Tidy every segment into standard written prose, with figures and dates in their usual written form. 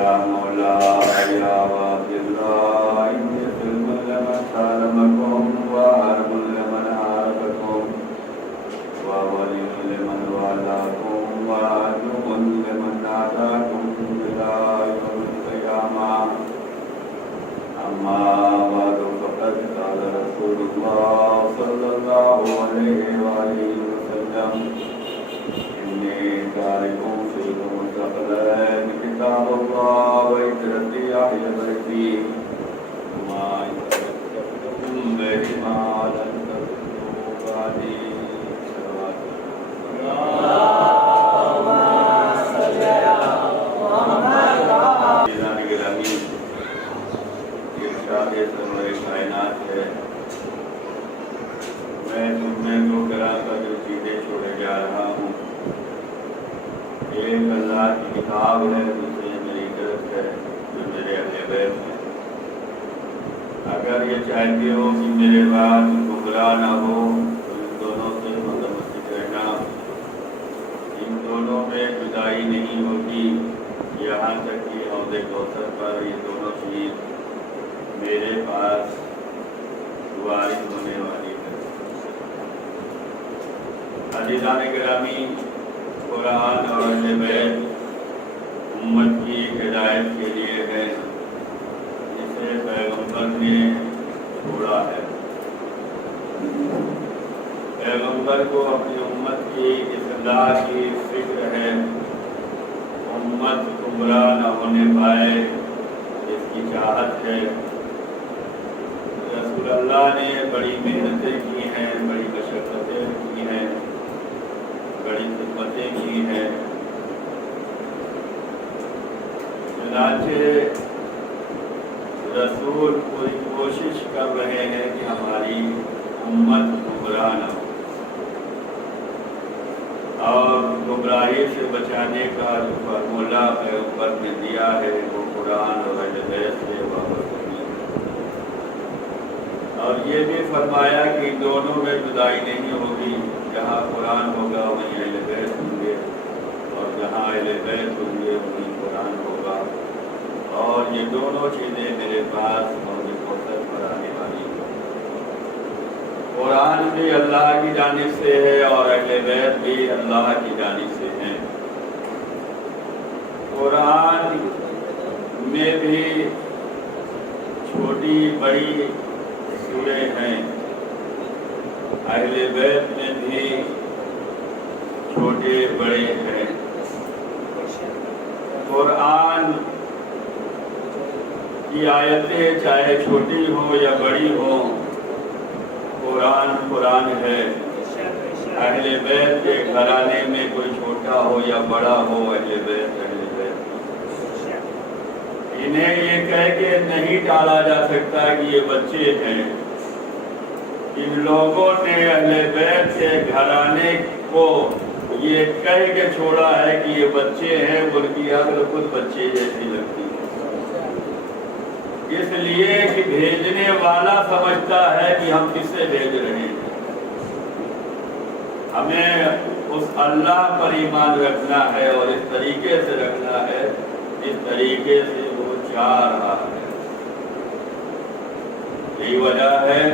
يا مولاي يا وافي الله إني سلم لمن سالمكم وعرب لمن عارفكم وولي لمن والاكم وعدو لمن عاداكم إلى يوم القيامة أما بعد فقد قال رسول الله صلى الله عليه وآله وسلم إني تارك فيكم الثقلين كتاب الله وإترتي أهل بيتي وما يتركتم بهما لن تضلوا بعدي صلوات کائنات ہے میں تم میں دو کرا کر جو چیزیں چھوڑے جا رہا ہوں ایک اللہ کی کتاب ہے دوسری میری طرف ہے جو میرے اہل بیت ہے اگر یہ چاہتے ہو کہ میرے بعد گمراہ نہ ہو تو ان دونوں سے متمسک رہنا ان دونوں میں جدائی نہیں ہوگی یہاں تک کہ حوض کوثر پر یہ دونوں چیز میرے پاس وارد ہونے والی ہے عزیزان گرامی قرآن اور اہل بیت امت کی ہدایت کے لیے ہے جسے پیغمبر نے چھوڑا ہے پیغمبر کو اپنی امت کی اصلاح کی فکر ہے امت گمراہ نہ ہونے پائے اس کی چاہت ہے رسول اللہ نے بڑی محنتیں کی ہیں بڑی مشقتیں کی ہیں بڑی خدمتیں کی ہیں چنانچہ رسول پوری کوشش کر رہے ہیں کہ ہماری امت گمراہ نہ ہو اور گمراہی سے بچانے کا جو فارمولہ پیغمبر نے دیا ہے وہ قرآن اور اہل بیت سے وابستہ اور یہ بھی فرمایا کہ دونوں میں جدائی نہیں ہوگی جہاں قرآن ہوگا وہیں اہل بیت ہوں گے اور جہاں اہل بیت ہوں گے وہیں قرآن ہوگا اور یہ دونوں چیزیں میرے پاس حوض کوثر پر آنے والی ہیں قرآن بھی اللہ کی جانب سے ہے اور اہل بیت بھی اللہ کی جانب سے ہیں قرآن میں بھی چھوٹی بڑی سورے ہیں اہل بیت میں بھی چھوٹے بڑے ہیں قرآن کی آیتیں چاہے چھوٹی ہوں یا بڑی ہوں قرآن قرآن ہے اہل بیت کے گھرانے میں کوئی چھوٹا ہو یا بڑا ہو اہل بیت انہیں یہ کہہ کے نہیں ٹالا جا سکتا کہ یہ بچے ہیں ان لوگوں نے اہل بیت کے گھرانے کو یہ کہہ کے چھوڑا ہے کہ یہ بچے ہیں ان کی عقل خود بچے جیسی لگتی ہے اس لیے کہ بھیجنے والا سمجھتا ہے کہ ہم کس سے بھیج رہے ہیں ہمیں اس اللہ پر ایمان رکھنا ہے اور اس طریقے سے رکھنا ہے اس طریقے سے وہ چاہ رہا ہے یہی وجہ ہے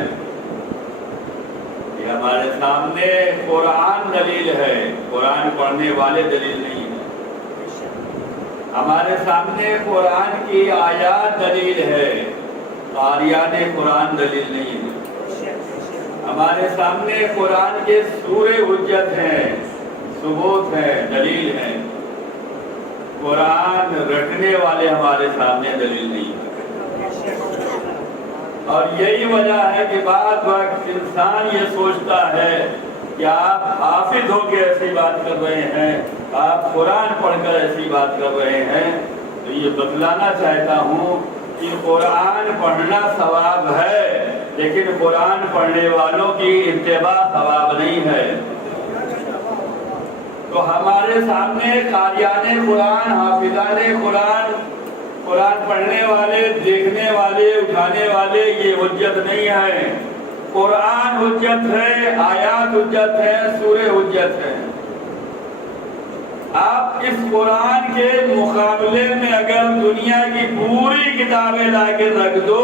کہ ہمارے سامنے قرآن دلیل ہے قرآن پڑھنے والے دلیل نہیں ہے ہمارے سامنے قرآن کی آیات دلیل ہے قاریان قرآن دلیل نہیں ہے ہمارے سامنے قرآن کے سورے حجت ہیں ثبوت ہیں دلیل ہیں قرآن رکھنے والے ہمارے سامنے دلیل نہیں ہے اور یہی وجہ ہے کہ بعض وقت انسان یہ سوچتا ہے کہ آپ حافظ ہو کے ایسی بات کر رہے ہیں آپ قرآن پڑھ کر ایسی بات کر رہے ہیں تو یہ بتلانا چاہتا ہوں کہ قرآن پڑھنا ثواب ہے لیکن قرآن پڑھنے والوں کی اتباع ثواب نہیں ہے تو ہمارے سامنے قاریان قرآن حافظان قرآن قرآن پڑھنے والے دیکھنے والے اٹھانے والے یہ حجت نہیں ہے قرآن حجت ہے آیات حجت ہے سورے حجت ہے آپ اس قرآن کے مقابلے میں اگر دنیا کی پوری کتابیں لا کے رکھ دو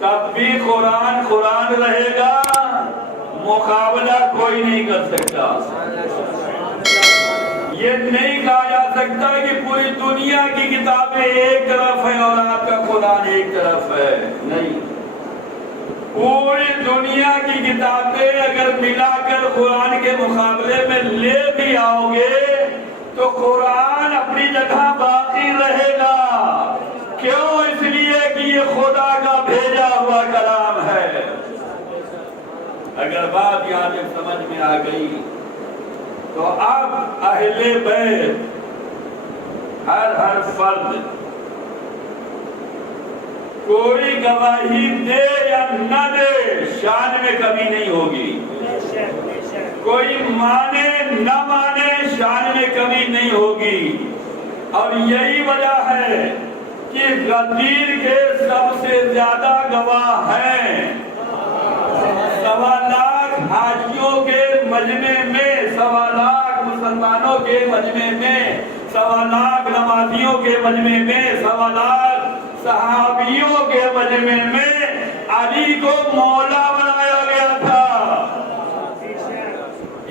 تب بھی قرآن قرآن رہے گا، مقابلہ کوئی نہیں کر سکتا۔ یہ نہیں کہا جا سکتا کہ پوری دنیا کی کتابیں ایک طرف ہیں اور آپ کا قرآن ایک طرف ہے، نہیں۔ پوری دنیا کی کتابیں اگر ملا کر قرآن کے مقابلے میں لے بھی آؤ گے تو قرآن اپنی جگہ باقی رہے گا۔ کیوں؟ اس لیے کہ یہ خدا کا بھیجا ہوا کلام ہے۔ اگر بات یہاں تک سمجھ میں آ گئی تو اب اہل بیت ہر فرد کوئی گواہی دے یا نہ دے شان میں کمی نہیں ہوگی، کوئی مانے نہ مانے شان میں کمی نہیں ہوگی۔ اور یہی وجہ ہے کہ غدیر کے سب سے زیادہ گواہ ہیں۔ 1.25 لاکھ حاجیوں کے مجمع میں، 1.25 لاکھ مسلمانوں کے مجمع میں، 1.25 لاکھ نمازیوں کے مجمع میں، 1.25 لاکھ صحابیوں کے مجمع میں علی کو مولا بنایا گیا تھا۔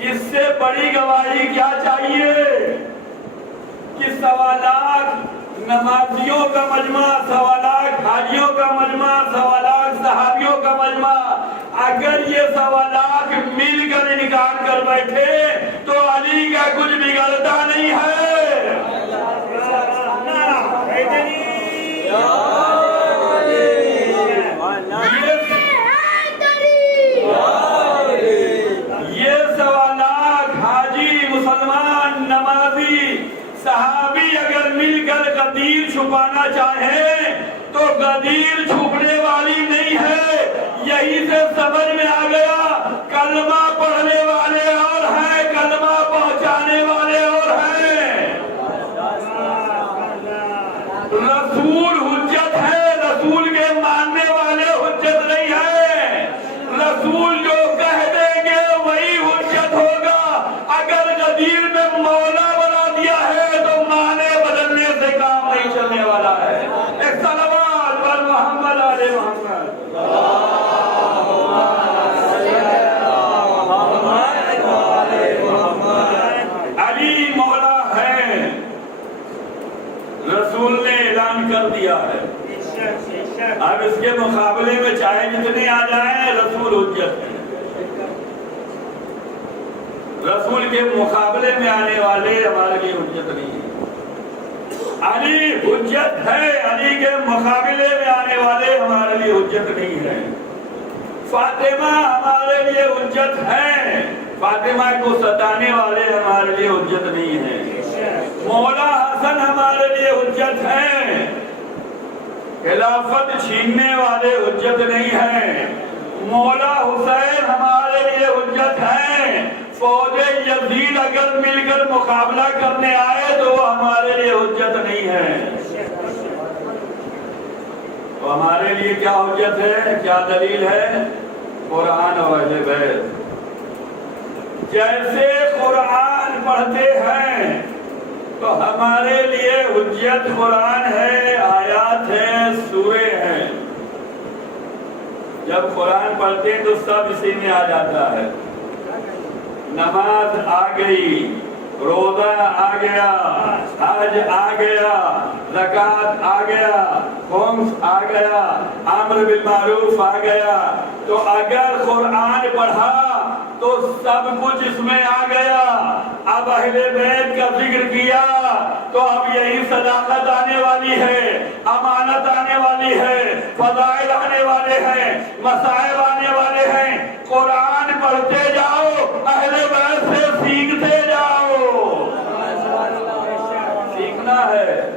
اس سے بڑی گواہی کیا چاہیے کہ 1.25 لاکھ نمازیوں کا مجمع، 1.25 لاکھ حاجیوں کا مجمع، 1.25 لاکھ صحابیوں کا مجمع، اگر یہ 1.25 لاکھ مل کر انکار کر بیٹھے تو علی کا کچھ بگڑتا نہیں ہے۔ یہ 1.25 لاکھ حاجی، مسلمان، نمازی، صحابی اگر مل کر غدیر چھپانا چاہیں تو غدیر چھپنے والی نہیں ہے۔ یہی سے سمجھ میں آ گیا کلمہ پڑھنے والے اور ہیں، کلمہ پہنچانے والے اور ہیں۔ رسول حجت ہے، رسول کے ماننے والے حجت نہیں ہے۔ رسول جو کہہ دیں گے وہی حجت ہوگا۔ اگر غدیر میں مولا بنا دیا ہے تو معنی بدلنے سے کام نہیں چلنے والا ہے۔ ایک صلوات پر محمد علیہ محمد۔ علی مولا ہے، رسول نے اعلان کر دیا ہے۔ اب اس کے مقابلے میں چاہے جتنے آ جائیں رسول حجت ہے۔ رسول کے مقابلے میں آنے والے ہمارے لیے حجت نہیں ہے۔ علی حجت ہے، علی کے مقابلے میں آنے والے ہمارے لیے حجت نہیں ہے۔ فاطمہ ہمارے لیے حجت ہے، فاطمہ کو ستانے والے ہمارے لیے حجت نہیں ہے۔ مولا حسن ہمارے لیے حجت ہے، خلافت چھیننے والے حجت نہیں ہیں۔ مولا حسین ہمارے لیے حجت ہیں، فوج یزید اگر مل کر مقابلہ کرنے آئے تو وہ ہمارے لیے حجت نہیں ہے۔ تو ہمارے لیے کیا حجت ہے، کیا دلیل ہے؟ قرآن اور اہل بیت۔ جیسے قرآن پڑھتے ہیں تو ہمارے لیے حجت قرآن ہے، آیات ہیں، سورے ہیں۔ جب قرآن پڑھتے ہیں تو سب اسی میں آ جاتا ہے۔ نماز آ گئی، روزہ آ گیا، حج آ گیا، زکوٰۃ آ گیا، خمس آ گیا، امر بالمعروف آ گیا۔ تو اگر قرآن پڑھا تو سب کچھ اس میں آ گیا۔ اب اہل بیت کا ذکر کیا تو اب یہی صداقت آنے والی ہے، امانت آنے والی ہے، فضائل آنے والے ہیں، مصائب آنے والے ہیں۔ قرآن پڑھتے جاؤ، اہل بیت سے سیکھتے جاؤ۔ سیکھنا ہے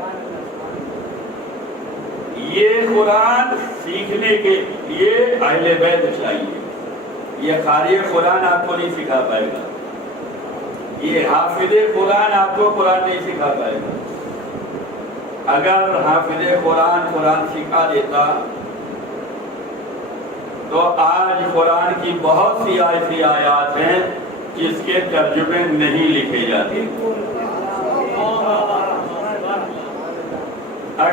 یہ قرآن، سیکھنے کے لیے اہل بیت چاہیے۔ یہ قاری قرآن آپ کو نہیں سکھا پائے گا، یہ حافظ قرآن آپ کو قرآن نہیں سکھا پائے گا۔ اگر حافظ قرآن سکھا دیتا تو آج قرآن کی بہت سی ایسی آیات ہیں جس کے ترجمے نہیں لکھے جاتے۔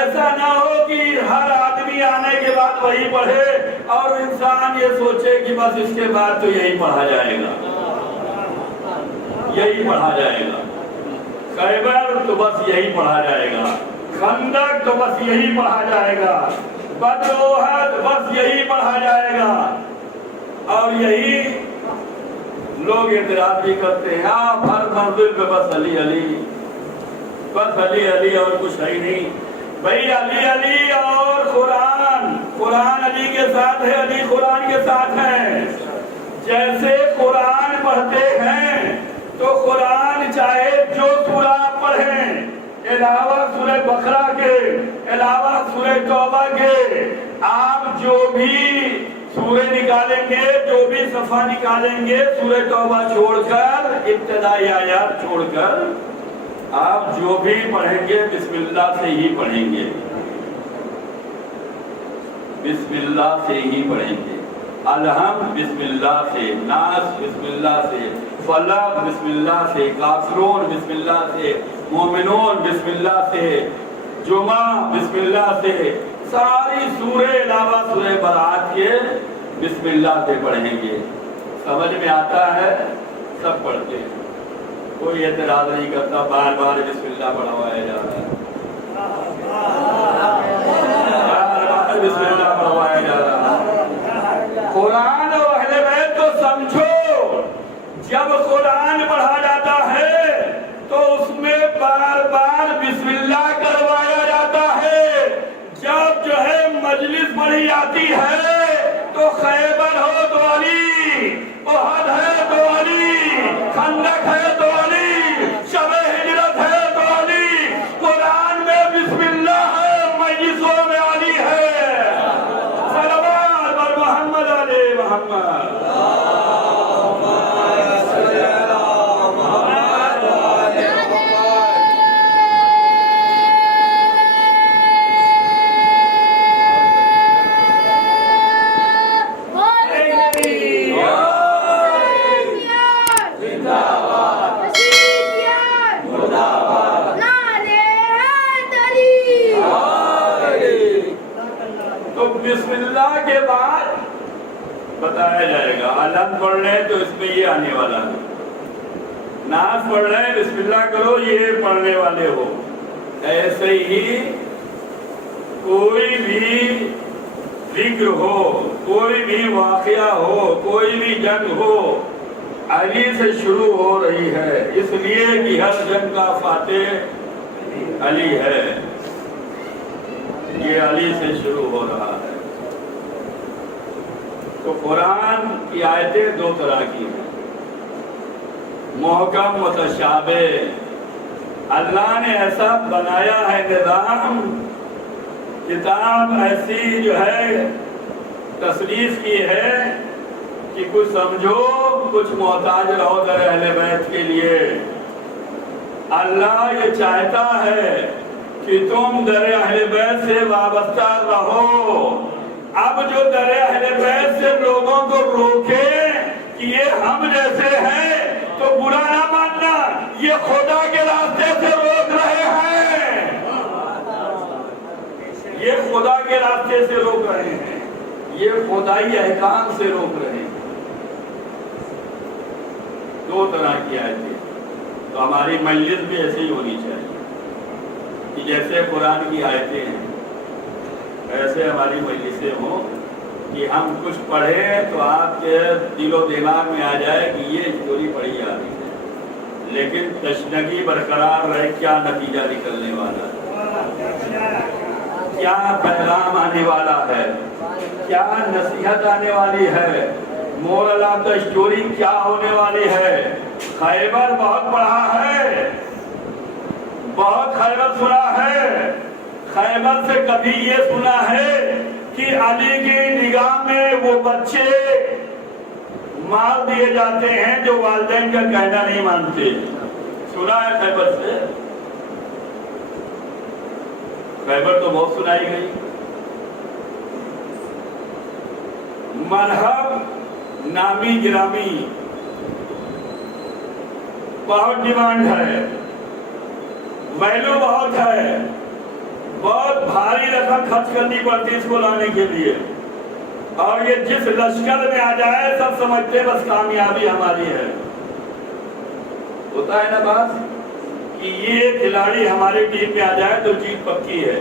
ایسا نہ ہو کہ ہر آدمی آنے کے بعد وہی پڑھے اور انسان یہ سوچے کہ بس اس کے بعد تو یہی پڑھا جائے گا، یہی پڑھا جائے گا، خیبر تو بس یہی پڑھا جائے گا، خندق تو بس یہی پڑھا جائے گا، بدر احد بس یہی پڑھا جائے گا۔ اور یہی لوگ اعتراض بھی کرتے ہیں، آپ ہر منزل پہ بس علی علی، بس علی علی اور کچھ ہے ہی نہیں۔ بھائی علی علی اور قرآن، قرآن علی کے ساتھ ہے، علی قرآن کے ساتھ ہے۔ جیسے قرآن پڑھتے ہیں تو قرآن چاہے جو سورہ آپ پڑھیں، علاوہ سورہ بقرہ کے، علاوہ سورہ توبہ کے، آپ جو بھی سورہ نکالیں گے، جو بھی صفحہ نکالیں گے، سورہ توبہ چھوڑ کر، ابتدائی آیات چھوڑ کر، آپ جو بھی پڑھیں گے بسم اللہ سے ہی پڑھیں گے، بسم اللہ سے ہی پڑھیں گے۔ الحمد بسم اللہ سے، ناس بسم اللہ سے، فلق بسم اللہ سے، کافرون بسم اللہ سے، مومنون بسم اللہ سے، جمعہ بسم اللہ سے، ساری سورہ علاوہ سورہ برات کے بسم اللہ سے پڑھیں گے۔ سمجھ میں آتا ہے؟ سب پڑھتے ہیں، کوئی اعتراض نہیں کرتا، بار بار بسم اللہ پڑھوایا جا رہا ہے، بار بار بسم اللہ پڑھوایا جا رہا ہے۔ قرآن اور اہل بیت کو سمجھو، جب قرآن پڑھا جاتا ہے تو اس میں بار بار بسم اللہ کروایا جاتا ہے۔ جب جو ہے مجلس پڑھی جاتی ہے تو خیبر ہو تو علی، احد ہے تو علی، خندق ہے تو علی، شب ہجرت ہے تو علی، قرآن میں بسم اللہ ہے، مجلسوں میں علی ہے۔ صلوات بر محمد علیہ محمد۔ بسم اللہ کے بعد بتایا جائے گا، علم پڑھ رہے ہیں تو اس میں یہ آنے والا ہے، ناز پڑھ رہے ہیں بسم اللہ کرو، یہ پڑھنے والے ہو۔ ایسے ہی کوئی بھی ذکر ہو، کوئی بھی واقعہ ہو، کوئی بھی جنگ ہو، علی سے شروع ہو رہی ہے، اس لیے کہ ہر جنگ کا فاتح علی ہے، یہ علی سے شروع ہو رہا ہے۔ تو قرآن کی آیتیں دو طرح کی ہیں، محکم متشابہ۔ اللہ نے ایسا بنایا ہے نظام، کتاب ایسی جو ہے تصنیف کی ہے کہ کچھ سمجھو، کچھ محتاج رہو در اہل بیت کے لیے۔ اللہ یہ چاہتا ہے کہ تم در اہل بیت سے وابستہ رہو۔ اب جو در اہل بیت سے لوگوں کو روکے کہ یہ ہم جیسے ہیں تو برا نہ ماننا، یہ خدا کے راستے سے روک رہے ہیں، یہ خدا کے راستے سے روک رہے ہیں، یہ خدائی احکام سے روک رہے ہیں۔ دو طرح کی آیتیں، تو ہماری مجلس بھی ایسے ہی ہونی چاہیے کہ جیسے قرآن کی آیتیں ہیں ایسے ہماری مجلسیں ہوں کہ ہم کچھ پڑھیں تو آپ کے دل و دماغ میں آ جائے کہ یہ اسٹوری پڑھی جا رہی ہے، لیکن تشنگی برقرار رہے، کیا نتیجہ نکلنے والا ہے، کیا پیغام آنے والا ہے، کیا نصیحت آنے والی ہے، مورل آف دا اسٹوری کیا ہونے والی ہے۔ خیبر بہت پڑھا ہے، بہت خیبر سنا ہے، خیبر سے کبھی یہ سنا ہے کہ علی کی نگاہ میں وہ بچے مار دیے جاتے ہیں جو والدین کا کہنا نہیں مانتے، سنا ہے خیبر سے؟ خیبر تو بہت سنائی گئی۔ مذہب نامی گرامی بہت ڈیمانڈ ہے، ویلو بہت ہے، بہت بھاری رقم خرچ کرنی پڑتی اس کو لانے کے لیے، اور یہ جس لشکر میں آ جائے سب سمجھتے بس کامیابی ہماری ہے۔ ہوتا ہے نا بات کہ یہ کھلاڑی ہماری ٹیم میں آ جائے تو جیت پکی ہے،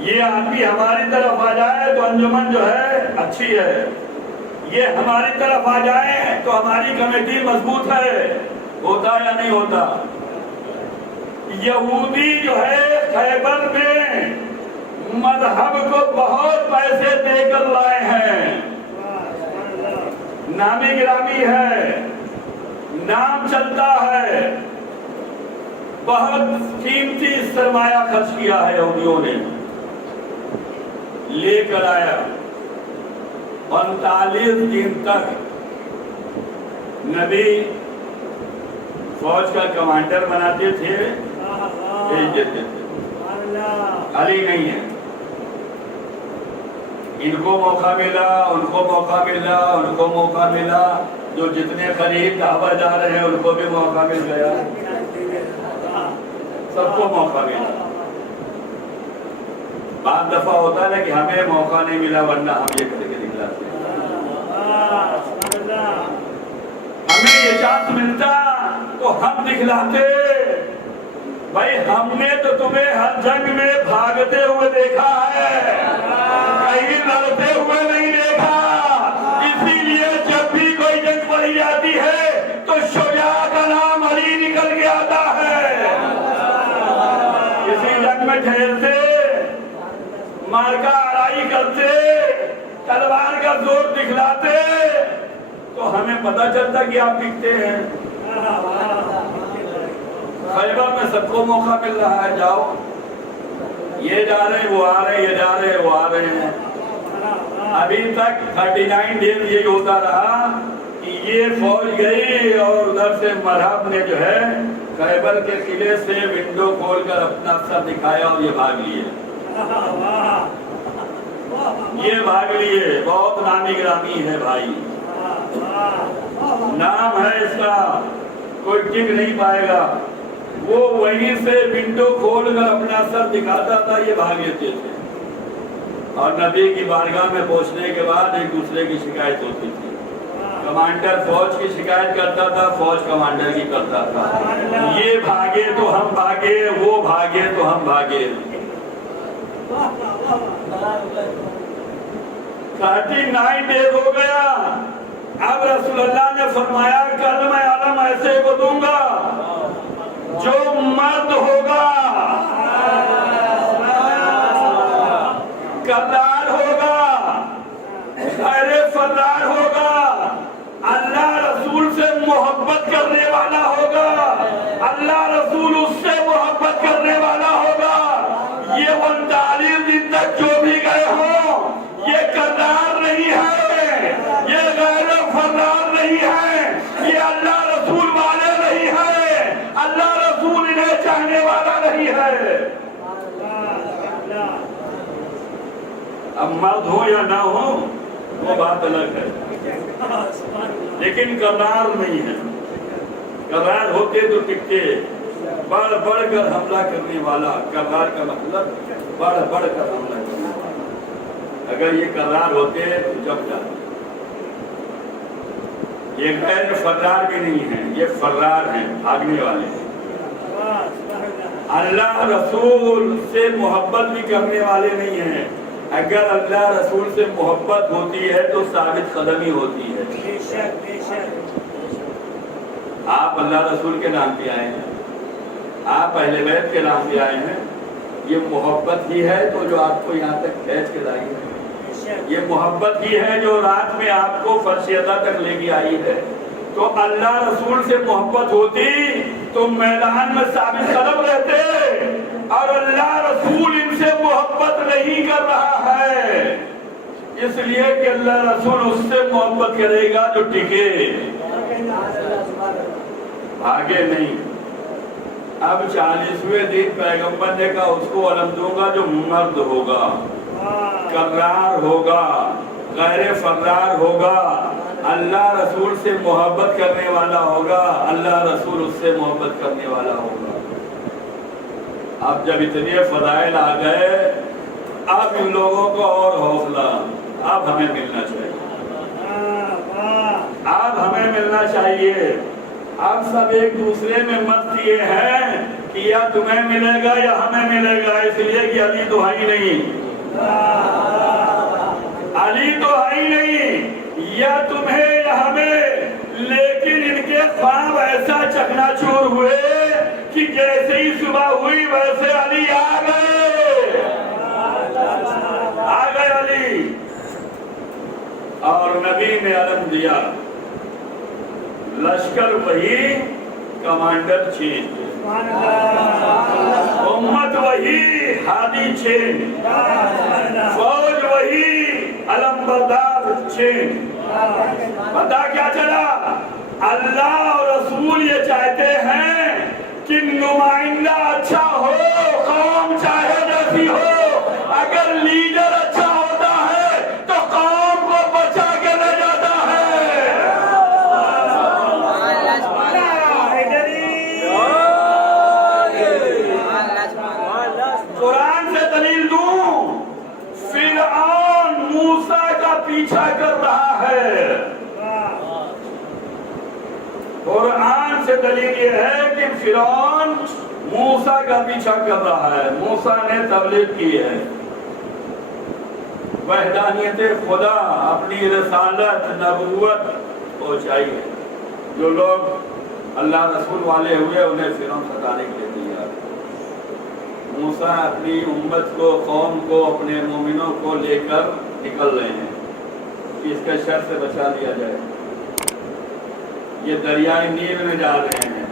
یہ آدمی ہماری طرف آ جائے تو انجمن جو ہے اچھی ہے، یہ ہماری طرف آ جائے تو ہماری کمیٹی مضبوط ہے۔ ہوتا یا نہیں ہوتا؟ یہودی جو ہے خیبر میں مذہب کو بہت پیسے دے کر لائے ہیں، نامی گرامی ہے، نام چلتا ہے، بہت قیمتی سرمایہ خرچ کیا ہے یہودیوں نے، لے کر آیا 45 دن تک نبی فوج کا کمانڈر بناتے تھے، بھیج دیتے تھے، علی نہیں ہے، ان کو موقع ملا، ان کو موقع ملا، ان کو موقع ملا، جو جتنے قریب کعبہ جا رہے ہیں ان کو بھی موقع مل گیا، سب کو موقع ملا۔ بعض دفعہ ہوتا ہے نا کہ ہمیں موقع نہیں ملا ورنہ ہم یہ کر کے دکھلاتے، ہمیں یہ چانس ملتا تو ہم دکھلاتے۔ بھائی ہم نے تو تمہیں ہر جنگ میں بھاگتے ہوئے دیکھا ہے، کہیں لڑتے ہوئے نہیں دیکھا، اسی لیے جب بھی کوئی جنگ پڑی جاتی ہے تو شجاع کا نام علی نکل کے آتا ہے۔ کسی جنگ میں ٹھہرتے، مارکا آرائی کرتے، تلوار کا زور دکھلاتے تو ہمیں پتہ چلتا کہ آپ دکھتے ہیں۔ خیبر میں سب کو موقع مل رہا ہے، جاؤ، یہ جا رہے ہیں وہ آ رہے ہیں، یہ جا رہے ہیں وہ آ رہے ہیں۔ ابھی تک 39 ڈیز یہی ہوتا رہا کہ یہ فوج گئی اور ادھر سے مرحب نے جو ہے خیبر کے قلعے سے ونڈو کھول کر اپنا سر دکھایا اور یہ بھاگ لیے، یہ بھاگ لیے۔ بہت نامی گرامی ہے بھائی، نام ہے اس کا، کوئی ٹک نہیں پائے گا۔ وہ وہیں سے ونڈو کھول کر اپنا سر دکھاتا تھا، یہ بھاگ لیتے تھے، اور نبی کی بارگاہ میں پہنچنے کے بعد ایک دوسرے کی شکایت ہوتی تھی، کمانڈر فوج کی شکایت کرتا تھا، فوج کمانڈر کی کرتا تھا، یہ بھاگے تو ہم بھاگے، وہ بھاگے تو ہم بھاگے۔ 39 ڈیز ہو گیا، اب رسول اللہ نے فرمایا کل میں عالم ایسے کو دوں گا جو مرد ہوگا، کردار ہوگا، غیر فرار ہوگا، اللہ رسول سے محبت کرنے والا ہوگا، اللہ رسول اس سے محبت کرنے والا ہوگا۔ یہ 39 دن تک جو بھی گئے ہوں یہ کردار نہیں ہے، یہ غیر فرار نہیں ہے، یہ اللہ رسول والے نہیں ہے، اللہ رسول انہیں چاہنے والا نہیں ہے۔ اب مرد ہو یا نہ ہو وہ بات الگ ہے، لیکن کردار نہیں ہے۔ کردار ہوتے تو ٹکتے، بڑھ بڑھ کر حملہ کرنے والا، کردار کا مطلب بڑھ بڑھ کر حملہ کرنے والا۔ اگر یہ کردار ہوتے تو جب جاتے، یہ غیر فرار بھی نہیں ہے، یہ فرار ہیں، بھاگنے والے ہیں۔ اللہ رسول سے محبت بھی کرنے والے نہیں ہیں۔ اگر اللہ رسول سے محبت ہوتی ہے تو ثابت قدمی ہوتی ہے۔ آپ اللہ رسول کے نام پہ آئے ہیں، آپ اہل بیت کے نام پہ آئے ہیں، یہ محبت ہی ہے تو جو آپ کو یہاں تک کھینچ کے لائی ہے، یہ محبت ہی ہے جو رات میں آپ کو فرش عطا تک لے کے آئی ہے۔ تو اللہ رسول سے محبت ہوتی تو میدان میں ثابت قدم رہتے، اور اللہ رسول ان سے محبت نہیں کر رہا ہے، اس لیے کہ اللہ رسول اس سے محبت کرے گا جو ٹکے، آگے نہیں۔ اب 40ویں دن پیغمبر نے کہا اس کو علم دوں گا جو مرد ہوگا، کرار ہوگا، غیر فرار ہوگا، اللہ رسول سے محبت کرنے والا ہوگا، اللہ رسول اس سے محبت کرنے والا ہوگا۔ اب جب اتنے فضائل آ گئے اب ان لوگوں کو اور حوصلہ، اب ہمیں ملنا چاہیے، اب ہمیں ملنا چاہیے۔ اب سب ایک دوسرے میں مست یہ ہے کہ یا تمہیں ملے گا یا ہمیں ملے گا، اس لیے کہ علی تو ہے ہی نہیں، علی تو ہے ہی نہیں، یا تمہیں یا ہمیں۔ لیکن ان کے خواب ایسا چکنا چور ہوئے کہ جیسے ہی صبح ہوئی ویسے علی آ گئے، آ گئے علی، اور نبی نے علم دیا، لشکر وہی، کمانڈر چینج، امت وہی، ہادی چینج، فوج وہی، علم بردار چینج۔ پتہ کیا چلا؟ اللہ اور رسول یہ چاہتے ہیں کہ نمائندہ اچھا ہو، قوم چاہے جیسی ہو، اگر لیڈر اچھا ہوتا ہے تو قوم کو بچا کے لے جاتا ہے۔ قرآن سے دلیل دوں، فرعون موسیٰ کا پیچھا کر رہا ہے۔ قرآن سے دلیل یہ ہے کہ فرعون موسیٰ کا پیچھا کر رہا ہے، موسیٰ نے تبلیغ کی ہے، وحدانیت خدا، اپنی رسالت، نبوت پہنچائی ہے۔ جو لوگ اللہ رسول والے ہوئے انہیں فرعون ستانے کے لیے دیا۔ موسیٰ اپنی امت کو، قوم کو، اپنے مومنوں کو لے کر نکل رہے ہیں کہ اس کے شر سے بچا لیا جائے۔ یہ دریائے نیل میں جا رہے ہیں،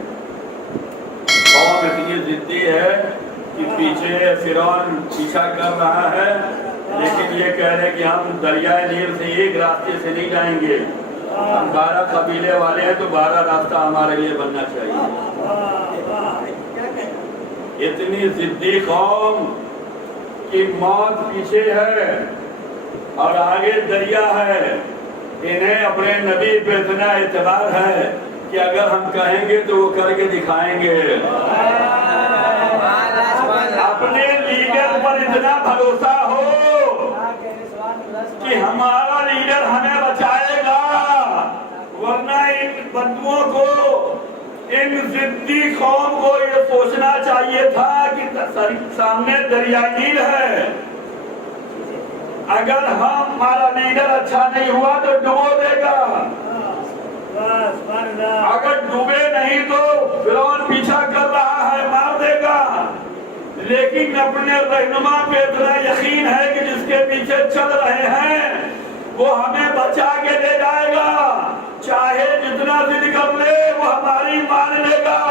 قوم اتنی ضدی ہے کہ پیچھے فرعون پیچھا کر رہا ہے، لیکن یہ کہہ رہے کہ ہم دریائے نیل سے ایک راستے سے نہیں جائیں گے، ہم 12 قبیلے والے ہیں تو 12 راستہ ہمارے لیے بننا چاہیے۔ اتنی ضدی قوم کی موت پیچھے ہے اور آگے دریا ہے، انہیں اپنے نبی پہ اتنا اعتبار ہے کہ اگر ہم کہیں گے تو وہ کر کے دکھائیں گے، اپنے لیڈر پر اتنا بھروسہ ہو کہ ہمارا لیڈر ہمیں بچائے گا، ورنہ ان بندوؤں کو، ان ضدی قوم کو یہ سوچنا چاہیے تھا کہ سامنے دریائے نیل ہے، اگر ہمارا لیڈر اچھا نہیں ہوا تو ڈبو دے گا، اگر ڈوبے نہیں تو فرعون پیچھا کر رہا ہے، مار دے گا۔ لیکن اپنے رہنما پہ اتنا یقین ہے کہ جس کے پیچھے چل رہے ہیں وہ ہمیں بچا کے لے جائے گا، چاہے جتنا ضد کر لے وہ ہماری مان لے گا۔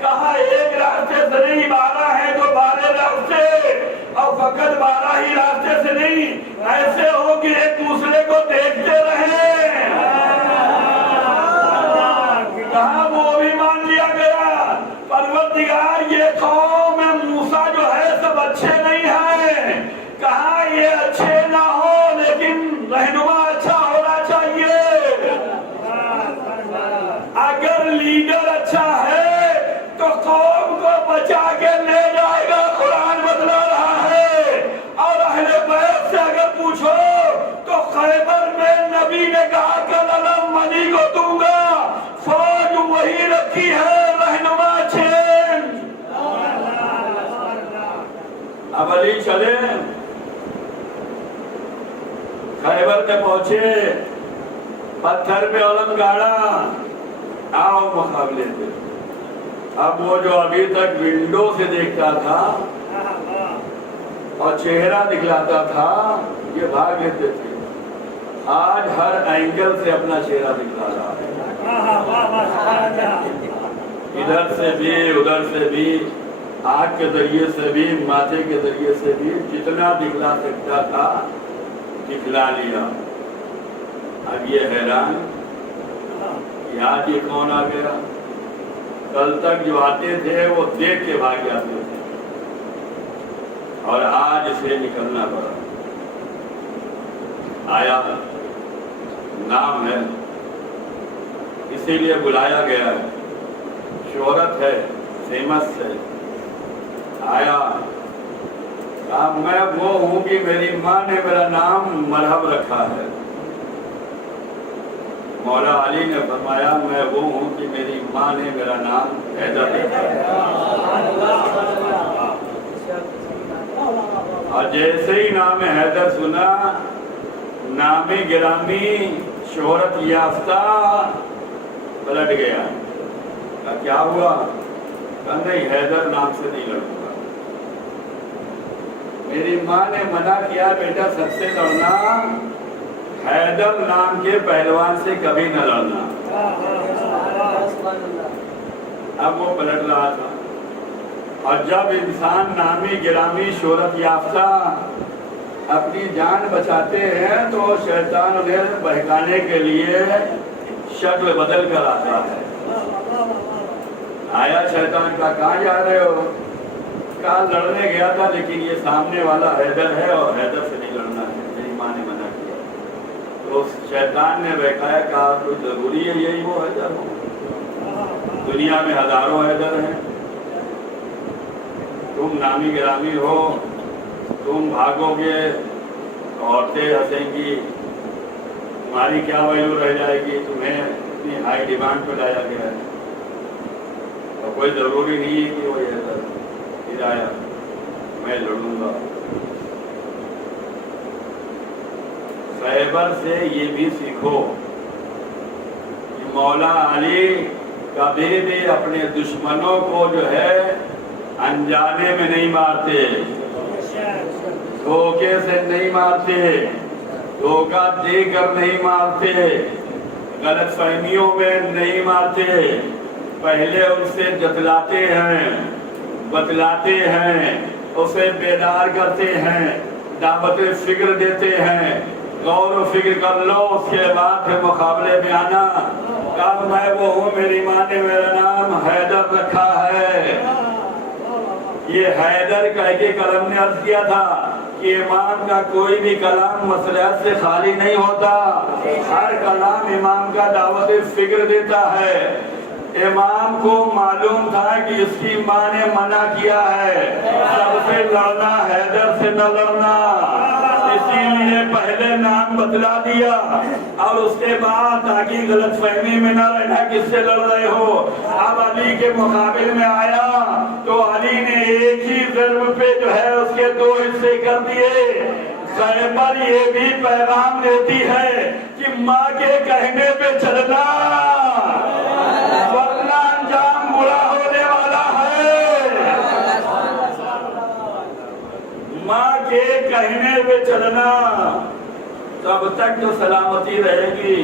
کہا ایک راستے سے نہیں، 12 ہیں تو 12 راستے، اور فقط 12 ہی راستے سے نہیں، ایسے ہو کہ ایک دوسرے کو دیکھتے رہیں۔ کہا وہ بھی مان لیا گیا۔ پروردگار یہ قوم موسیٰ جو ہے سب اچھے نہیں ہیں، کہا یہ اچھے نہ ہو لیکن رہنما اچھا ہونا چاہیے۔ اگر لیڈر اچھا ہے تو قوم کو بچا کے لے جائے گا، قرآن بتلا رہا ہے۔ اور اہل بیت سے اگر پوچھو تو خیبر میں نبی نے کہا کہ علم علی کو دوں گا، فوج وہی رکھی ہے، رہنما چینج۔ اب علی چلے، خیبر میں پہنچے، پتھر پہ علم گاڑا، آؤ مقابلے پہ۔ اب وہ جو ابھی تک ونڈو سے دیکھتا تھا اور چہرہ دکھلاتا تھا یہ بھاگ لیتے تھے، آج ہر اینگل سے اپنا چہرہ دکھلا رہا ہے، ادھر سے بھی ادھر سے بھی، آنکھ کے ذریعے سے بھی، ماتھے کے ذریعے سے بھی، جتنا دکھلا سکتا تھا دکھلا لیا۔ اب یہ حیران کہ آج یہ کون آ گیا؟ کل تک جو آتے تھے وہ دیکھ کے بھاگ جاتے تھے، اور آج اسے نکلنا پڑا۔ آیا، نام ہے، اسی لیے بلایا گیا ہے، شہرت ہے، فیمس ہے، آیا، کہا میں وہ ہوں کہ میری ماں نے میرا نام مرحب رکھا ہے۔ مولا علی نے فرمایا میں وہ ہوں کہ میری ماں نے میرا نام حیدر رکھا ہے۔ اور جیسے ہی نام حیدر سنا، نام گرامی شہرت یافتہ پلٹ گیا۔ کہا کیا ہوا؟ کہا نہیں، حیدر نام سے نہیں لڑوں گا۔ میری ماں نے منع کیا بیٹا سب سے لڑنا، حیدر نام کے پہلوان سے کبھی نہ لڑنا۔ اب وہ پلٹ رہا تھا، اور جب انسان نامی گرامی شہرت یافتہ اپنی جان بچاتے ہیں تو شیطان انہیں بہکانے کے لیے شکل بدل کر آتا ہے۔ آیا شیطان کا کہاں جا رہے ہو؟ کہا لڑنے گیا تھا لیکن یہ سامنے والا حیدر ہے اور حیدر سے نہیں لڑنا ہے، میری ماں نے منع کیا۔ تو شیطان نے بہکایا، کہا تو ضروری ہے یہی وہ حیدر ہو؟ دنیا میں ہزاروں حیدر ہیں، تم نامی گرامی ہو، تم بھاگو گے، عورتیں ہنسیں گی، تمہاری کیا ویلو رہ جائے گی، تمہیں اتنی ہائی ڈیمانڈ پہ لایا گیا ہے، اور کوئی ضروری نہیں ہے کہ وہ پھر آیا میں لڑوں گا۔ خیبر سے یہ بھی سیکھو کہ مولا علی کبھی بھی اپنے دشمنوں کو جو ہے انجانے میں نہیں مارتے، دھوکے سے نہیں مارتے، دھوکہ دے کر نہیں مارتے، غلط فہمیوں میں نہیں مارتے، پہلے ان سے جتلاتے ہیں، بتلاتے ہیں، اسے بیدار کرتے ہیں، دعوت فکر دیتے ہیں، غور و فکر کر لو، اس کے بعد پھر مقابلے میں آنا۔ کہا میں وہ ہوں، میری ماں نے میرا نام حیدر رکھا ہے۔ یہ حیدر کہہ کے قلم نے عرض کیا تھا کہ امام کا کوئی بھی کلام مصلحت سے خالی نہیں ہوتا، ہر کلام امام کا دعوت فکر دیتا ہے۔ امام کو معلوم تھا کہ اس کی ماں نے منع کیا ہے سب سے لڑنا، حیدر سے نہ لڑنا، اسی لیے پہلے نام بتلا دیا، اور اس کے بعد تاکہ غلط فہمی میں نہ رہنا کس سے لڑ رہے ہو۔ اب علی کے مقابل میں آیا تو علی نے ایک ہی ضرب پہ جو ہے اس کے دو حصے کر دیے۔ خیبر یہ بھی پیغام دیتی ہے کہ ماں کے کہنے پہ چلنا، ورنہ انجام برا ہونے والا ہے۔ ماں کے کہنے پہ چلنا، تب تک تو سلامتی رہے گی،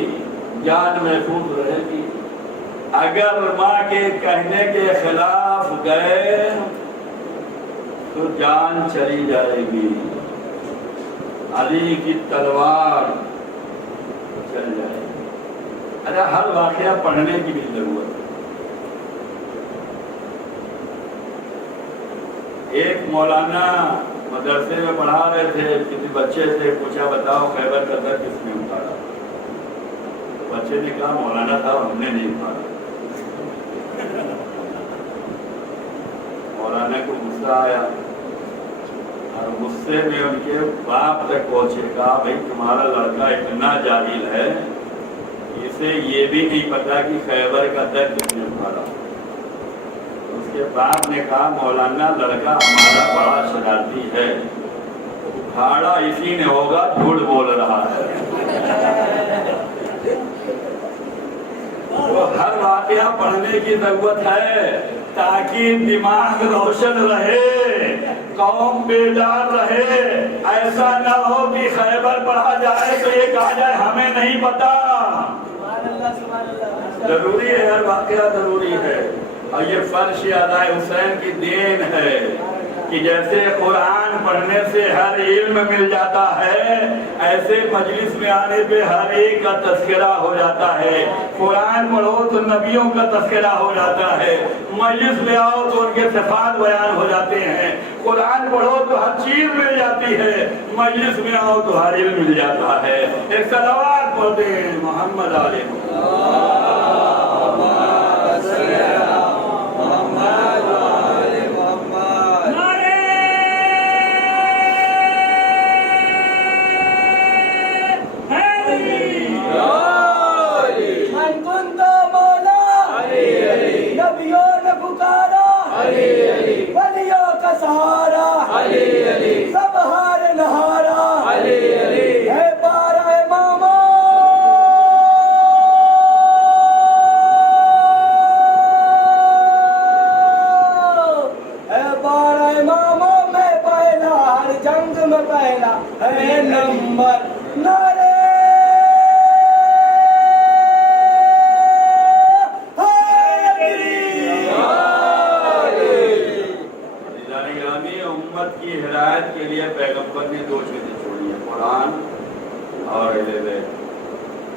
جان محفوظ رہے گی۔ اگر ماں کے کہنے کے خلاف گئے تو جان چلی جائے گی، علی کی تلوار چل جائے گی۔ ارے ہر واقعہ پڑھنے کی بھی ضرورت ہے۔ ایک مولانا مدرسے میں پڑھا رہے تھے، کسی بچے سے پوچھا بتاؤ خیبر کا در کس نے اتارا؟ بچے نے کہا مولانا صاحب ہم نے نہیں اتارا۔ مولانا کو غصہ آیا اور غصے میں ان کے باپ تک پہنچے، کہا بھائی تمہارا لڑکا اتنا جاہل ہے، اسے یہ بھی نہیں پتا کہ خیبر کا در کس نے اتارا۔ اس کے باپ نے کہا مولانا لڑکا ہمارا بڑا شرارتی ہے، اکھاڑا اسی نے ہوگا، جھوٹ بول رہا ہے۔ تو ہر واقعہ پڑھنے کی ضرورت ہے تاکہ دماغ روشن رہے، قوم بیدار رہے۔ ایسا نہ ہو کہ خیبر پڑھا جائے تو یہ کہا جائے ہمیں نہیں پتا۔ ضروری ہے، ہر واقعہ ضروری ہے، اور یہ فرش ادائے حسین کی دین ہے کہ جیسے قرآن پڑھنے سے ہر علم مل جاتا ہے، ایسے مجلس میں آنے پہ ہر ایک کا تذکرہ ہو جاتا ہے۔ قرآن پڑھو تو نبیوں کا تذکرہ ہو جاتا ہے، مجلس میں آؤ تو ان کے صفات بیان ہو جاتے ہیں۔ قرآن پڑھو تو ہر چیز مل جاتی ہے، مجلس میں آؤ تو ہر علم مل جاتا ہے۔ ایک صلوات پڑھتے ہیں محمد علیہ محمد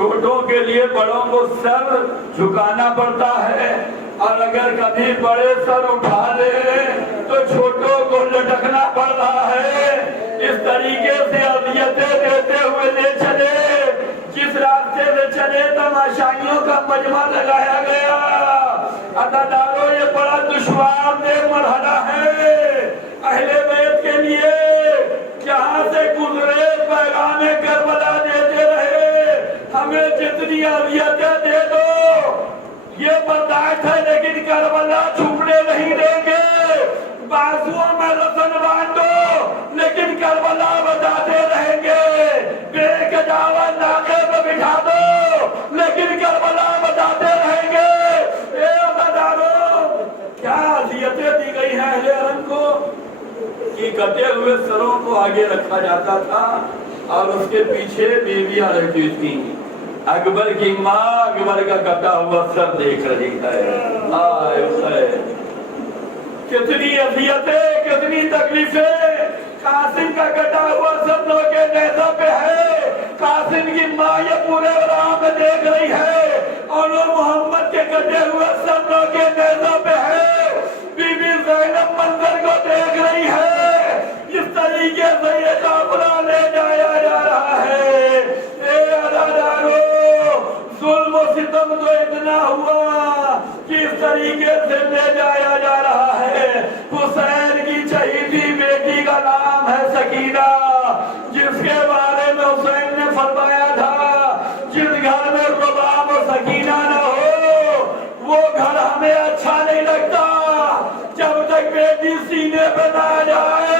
چھوٹوں کے لیے بڑوں کو سر جھکانا پڑتا ہے، اور اگر کبھی بڑے سر اٹھا لے تو چھوٹوں کو لٹکنا پڑ رہا ہے۔ اس طریقے سے اذیتیں دیتے ہوئے لے چلے، جس راستے سے چلے تماشائیوں کا مجمع لگایا گیا۔ عزاداروں، یہ بڑا دشوار دہ مرحلہ ہے اہل بیت کے لیے۔ جہاں سے گزرے پیغام کربلا دیتے رہے، ہمیں جتنی اذیتیں دے دو یہ برداشت ہے، لیکن کربلا چھپنے نہیں دیں گے۔ بازوؤں میں رسن باندھ دو لیکن کربلا بتاتے رہیں گے۔ بیک جاوا ناکے پہ بٹھا دو لیکن کربلا بتاتے رہیں گے۔ اے عزاداروں، کیا اذیتیں دی گئی ہیں اہل حرم کو کہ کٹے ہوئے سروں کو آگے رکھا جاتا تھا اور اس کے پیچھے بیویاں رہتی تھیں۔ اکبر کی ماں اکبر کا کٹا ہوا سر دیکھ رہی ہے۔ کتنی اذیتیں، کتنی تکلیفیں۔ قاسم کا کٹا ہوا سر لو کے نیزہ پہ ہے، قاسم کی ماں یہ پورے راہ میں دیکھ رہی ہے، اور وہ محمد کے کٹے ہوئے سر لو کے نیزہ پہ ہے۔ بی بی زینب منظر کو دیکھ رہی ہے۔ اس طریقے سے یہ قافلہ لے جایا جا رہا ہے۔ اے عزاداروں، ظلم و ستم تو اتنا ہوا کہ اس طریقے سے لے جایا جا رہا ہے۔ حسین کی چہیتی بیٹی کا نام ہے سکینہ، جس کے بارے میں حسین نے فرمایا تھا جس گھر میں رباب و سکینہ نہ ہو وہ گھر ہمیں اچھا نہیں لگتا۔ جب تک بیٹی سینے پہ نہ جائے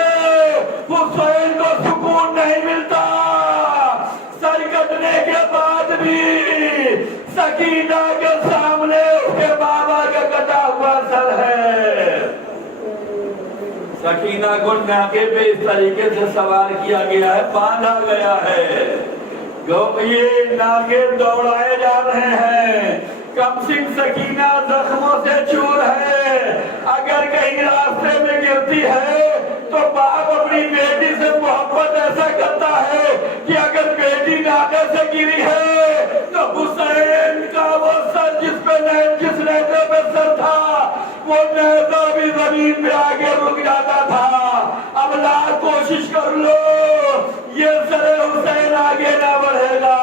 حسین کو سکون نہیں ملتا۔ سر کٹنے کے بعد بھی سکینہ کے سامنے اس کے بابا کا کٹا ہوا سر ہے۔ سکینہ کو ناکے پہ اس طریقے سے سوار کیا گیا ہے، باندھا گیا ہے، یہ ناکے دوڑائے جا رہے ہیں۔ کمسن سکینہ زخموں سے چور ہے، اگر کہیں راستے میں گرتی ہے تو باپ اپنی بیٹی سے محبت ایسا کرتا ہے کہ اگر بیٹی ناکے سے گری ہے تو حسین کا وہ سر جس نیزے پہ سر تھا وہ نیزہ بھی زمین پہ آگے رک جاتا تھا۔ اب لاکھ کوشش کر لو یہ سر حسین آگے نہ بڑھے گا۔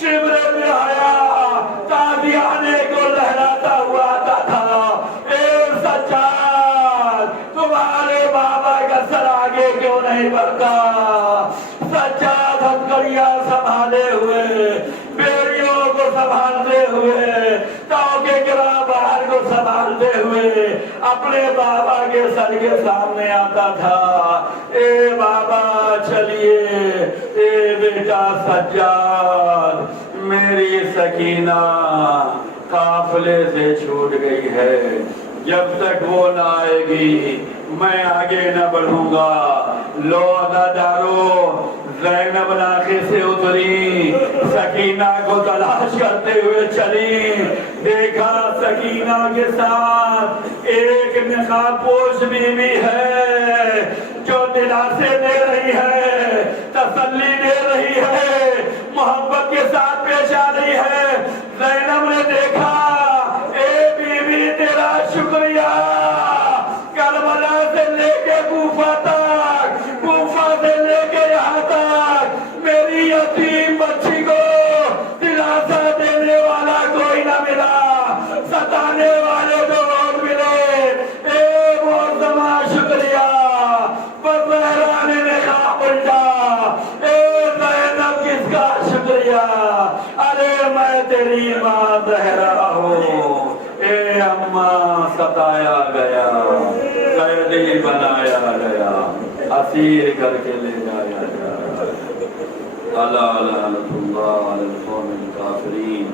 شمر میں آیا قادیانے کو لہراتا ہوا آتا تھا۔ اے سجاد، تمہارے بابا کا سر آگے کیوں نہیں بڑھتا؟ سجاد ہتھکڑیاں سنبھالے ہوئے، بیڑیوں کو سنبھالتے ہوئے، تاؤ کے گرا بہار کو سنبھالتے ہوئے اپنے بابا کے سر کے سامنے آتا تھا۔ اے بابا چلیے، اے بیٹا سجاد، میری سکینہ قافلے سے چھوٹ گئی ہے، جب تک وہ نہ آئے گی میں آگے نہ بڑھوں گا۔ لو عزاداروں، زینب ناقے سے اتری، سکینہ کو تلاش کرتے ہوئے چلی، دیکھا سکینہ کے ساتھ ایک نقاب پوش بیوی ہے جو دلاسے دے رہی ہے، تسلی دے رہی ہے، محبت کے ساتھ پیش آ رہی ہے۔ زینب نے دیکھا، اے بیوی تیرا شکریہ، کربلا سے لے کے کوفہ تک، کوفہ سے لے کے یہاں تک میری یتیم بچی کو دلاسا دینے والا کوئی نہ ملا، ستانے والے کو بہت ملے۔ اے معظمہ شکریہ، بس بحران نے خواب الٹا۔ اے زینب کس کا شکریہ؟ ارے میں تیری ماں زہرا ہوں۔ اے اماں ستایا گیا، قیدی بنایا گیا، اسیر کر کے لے جایا گیا۔ الا لعنت اللہ علی القوم الکافرین۔